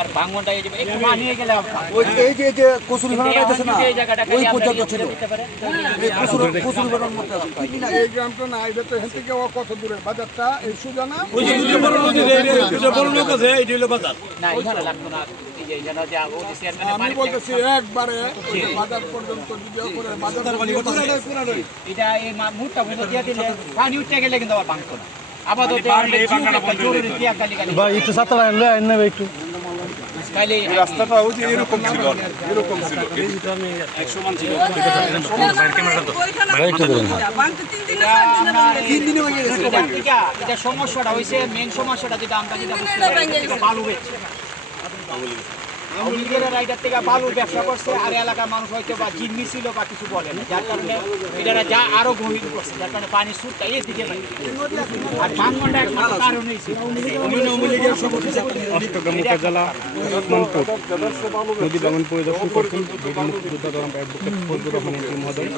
আর ভাঙনটা এই যে একটু মানিয়ে গেলে ওই এই যে কচুরি বানানো আছে না এই জায়গাটা ওই পর্যন্ত ছিল এই এই কচুরি বানানোর মধ্যে আছে এই গ্রামটা না এটা তো হেন থেকে কত দূরে বাজারটা এই সুজানা ওই যে বড় নদী এটা বড় নৌকা আছে এইটা হলো বাজার না এখানে লাগতো না এই যে এখানে যে ও যে চেয়ারম্যানের আমি বলতেছি একবারে বাজার পর্যন্ত ভিডিও করে বাজার এটা এই মুহূর্তটা বন্ধ দিয়ে দিলে পানি উঠে গেলে কিন্তু আবার ভাঙতো না আপাতত জরুরি দিয়া খালি খালি ভাই একটু সাতলা আনলে ভাই একটু খালি রাস্তাটা ওই যে এরকম ছিল এক সমান ছিল ভাই একটু ধরেন এটা সমস্যাটা হয়েছে মেন সমস্যাটা যেটা আমরা যেটা বালু বেচছে রাইডার থেকে বালুর ব্যবসা করছে আর এলাকার মানুষ হয়তো বা জিম্মি ছিল বা কিছু বলে না যার কারণে এটা যা আরো গভীর করছে যার কারণে পানির সুরটা এইদিকে আর ভাঙনটা একমাত্র কারণেই ছিল চট্টগ্রাম উপজেলা ওসমানপুর নদী ভাঙন পরিদর্শন করছেন মুক্তিযোদ্ধা দরম অ্যাডভোকেট ফজলুর রহমান মহোদয়।